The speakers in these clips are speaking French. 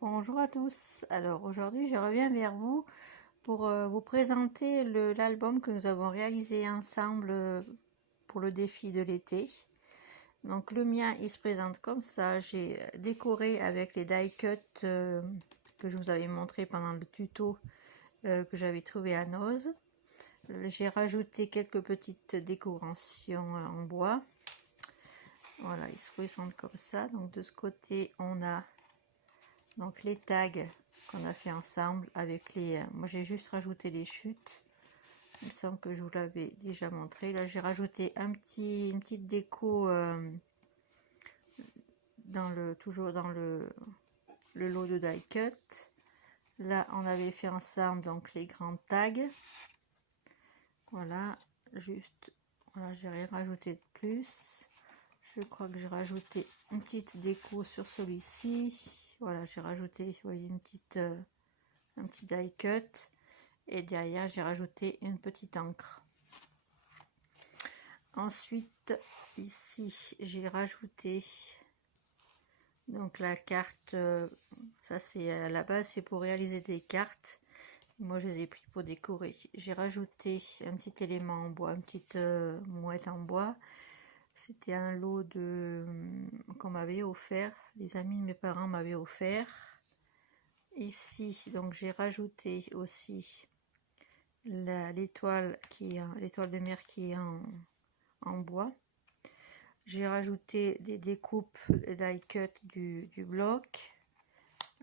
Bonjour à tous. Alors aujourd'hui, je reviens vers vous pour vous présenter l'album que nous avons réalisé ensemble pour le défi de l'été. Donc le mien, il se présente comme ça. J'ai décoré avec les die cut que je vous avais montré pendant le tuto que j'avais trouvé à Noz. J'ai rajouté quelques petites décorations en bois. Voilà, ils se présentent comme ça. Donc de ce côté, on a donc les tags qu'on a fait ensemble avec les... moi j'ai juste rajouté les chutes. Il me semble que je vous l'avais déjà montré. Là j'ai rajouté une petite déco toujours dans le lot de die cut. Là on avait fait ensemble donc les grands tags. Voilà, juste voilà, j'ai rien rajouté de plus. Je crois que j'ai rajouté une petite déco sur celui-ci. Voilà, j'ai rajouté, vous voyez, un petit die cut. Et derrière, j'ai rajouté une petite encre. Ensuite, ici, j'ai rajouté donc la carte. Ça, c'est à la base, c'est pour réaliser des cartes. Moi, je les ai pris pour décorer. J'ai rajouté un petit élément en bois, une petite mouette en bois. C'était un lot qu'on m'avait offert, les amis de mes parents m'avaient offert. Ici, donc j'ai rajouté aussi l'étoile de mer qui est en bois. J'ai rajouté des découpes die cut du bloc.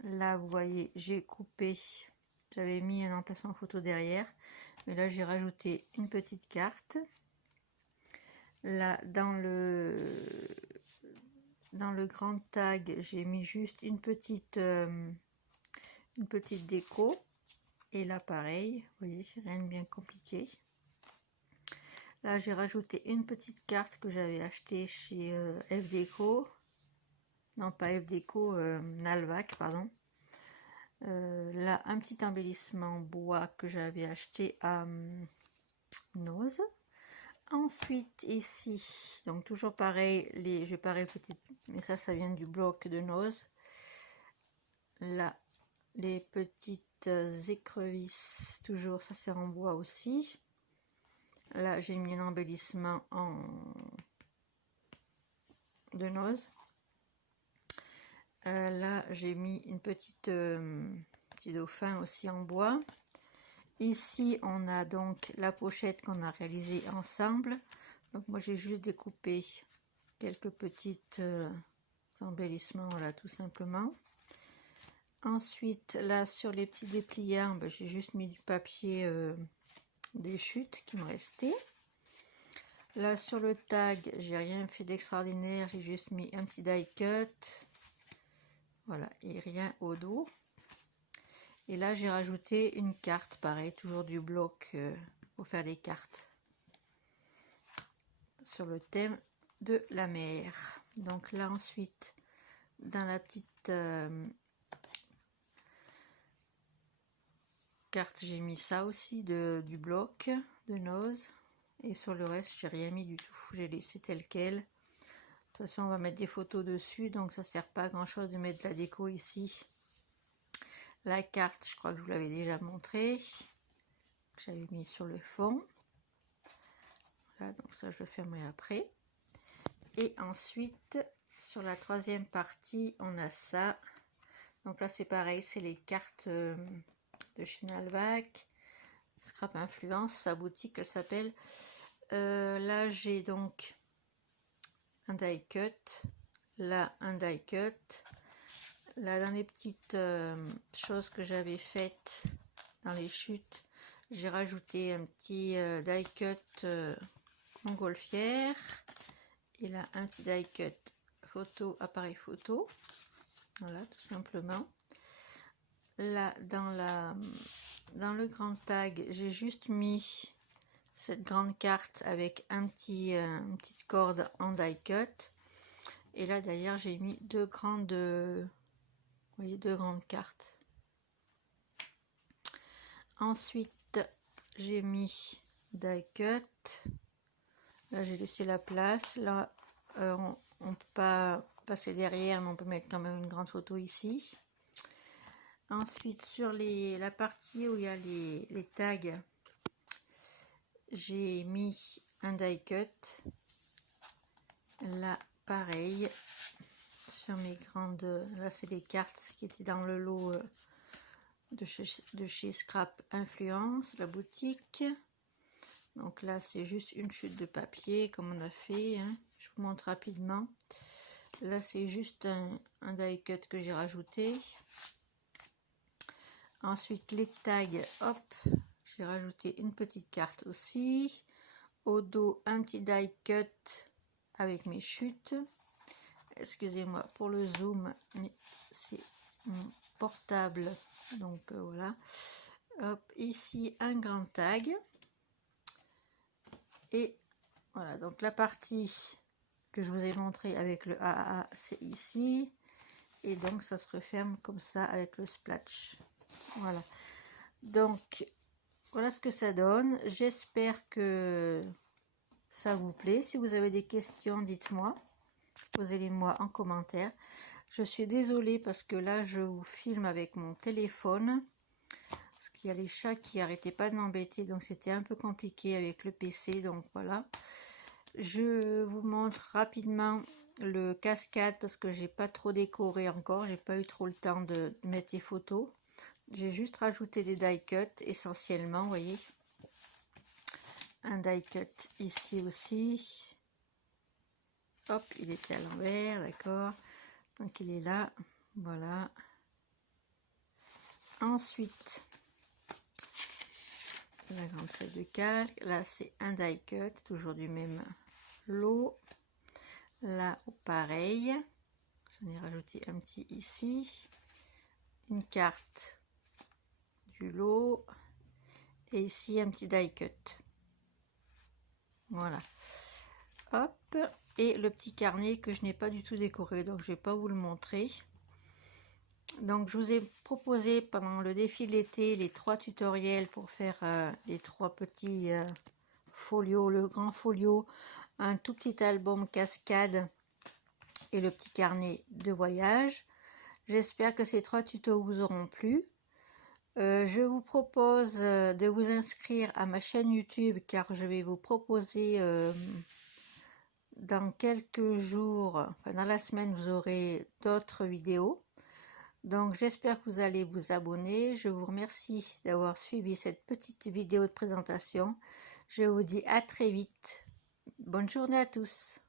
Là, vous voyez, j'ai coupé, j'avais mis un emplacement photo derrière, mais là j'ai rajouté une petite carte. Là, dans le grand tag, j'ai mis juste une petite déco. Et là, pareil, vous voyez, c'est rien de bien compliqué. Là, j'ai rajouté une petite carte que j'avais achetée chez FDeco. Non, pas FDeco, Nalvac, pardon. Là, un petit embellissement bois que j'avais acheté à Noz. Ensuite, ici, donc toujours pareil, je vais pas répéter, mais ça vient du bloc de Noz. Là, les petites écrevisses, toujours, ça c'est en bois aussi. Là, j'ai mis un embellissement de Noz. Là, j'ai mis une petit dauphin aussi en bois. Ici, on a donc la pochette qu'on a réalisée ensemble. Donc, moi, j'ai juste découpé quelques petites embellissements, voilà, tout simplement. Ensuite, là, sur les petits dépliants, ben, j'ai juste mis du papier des chutes qui me restait. Là, sur le tag, j'ai rien fait d'extraordinaire, j'ai juste mis un petit die cut. Voilà, et rien au dos. Et là, j'ai rajouté une carte, pareil, toujours du bloc pour faire les cartes sur le thème de la mer. Donc là, ensuite, dans la petite carte, j'ai mis ça aussi du bloc de Noz. Et sur le reste, j'ai rien mis du tout. J'ai laissé tel quel. De toute façon, on va mettre des photos dessus, donc ça ne sert pas à grand chose de mettre de la déco ici. La carte, je crois que je vous l'avais déjà montré, que j'avais mis sur le fond. Voilà, donc ça je le fermerai après. Et ensuite, sur la troisième partie, on a ça. Donc là c'est pareil, c'est les cartes de chez Nalvac. Scrap Influence, sa boutique elle s'appelle. Là j'ai donc un die cut. Là un die cut. Là, dans les petites choses que j'avais faites dans les chutes, j'ai rajouté un petit die cut montgolfière. Et là, un petit die cut photo, appareil photo. Voilà, tout simplement. Là, dans le grand tag, j'ai juste mis cette grande carte avec une petite corde en die cut. Et là, d'ailleurs, j'ai mis deux grandes cartes. Ensuite, j'ai mis die cut. Là, j'ai laissé la place. Là, on ne peut pas passer derrière, mais on peut mettre quand même une grande photo ici. Ensuite, sur la partie où il y a les tags, j'ai mis un die cut. Là, pareil, sur mes grandes... Là, c'est les cartes qui étaient dans le lot de chez Scrap Influence, la boutique. Donc là, c'est juste une chute de papier, comme on a fait. Hein. Je vous montre rapidement. Là, c'est juste un die cut que j'ai rajouté. Ensuite, les tags, hop, j'ai rajouté une petite carte aussi. Au dos, un petit die cut avec mes chutes. Excusez-moi pour le zoom, mais c'est mon portable. Donc voilà. Hop, ici, un grand tag. Et voilà, donc la partie que je vous ai montré avec le AAA, c'est ici. Et donc, ça se referme comme ça avec le splash. Voilà. Donc, voilà ce que ça donne. J'espère que ça vous plaît. Si vous avez des questions, dites-moi. Posez-les-moi en commentaire. Je suis désolée parce que là, je vous filme avec mon téléphone. Parce qu'il y a les chats qui n'arrêtaient pas de m'embêter. Donc, c'était un peu compliqué avec le PC. Donc, voilà. Je vous montre rapidement le cascade parce que j'ai pas trop décoré encore. J'ai pas eu trop le temps de mettre les photos. J'ai juste rajouté des die cut essentiellement, vous voyez. Un die cut ici aussi. Hop, il était à l'envers, d'accord. Donc il est là, voilà. Ensuite, la grande feuille de calque. Là, c'est un die cut, toujours du même lot. Là, pareil. J'en ai rajouté un petit ici. Une carte du lot. Et ici, un petit die cut. Voilà. Hop. Et le petit carnet que je n'ai pas du tout décoré, donc je vais pas vous le montrer. Donc je vous ai proposé pendant le défi de l'été les 3 tutoriels pour faire les 3 petits folios, le grand folio, un tout petit album cascade et le petit carnet de voyage. J'espère que ces 3 tutos vous auront plu. Je vous propose de vous inscrire à ma chaîne YouTube car je vais vous proposer dans quelques jours, enfin dans la semaine, vous aurez d'autres vidéos. Donc j'espère que vous allez vous abonner. Je vous remercie d'avoir suivi cette petite vidéo de présentation. Je vous dis à très vite. Bonne journée à tous.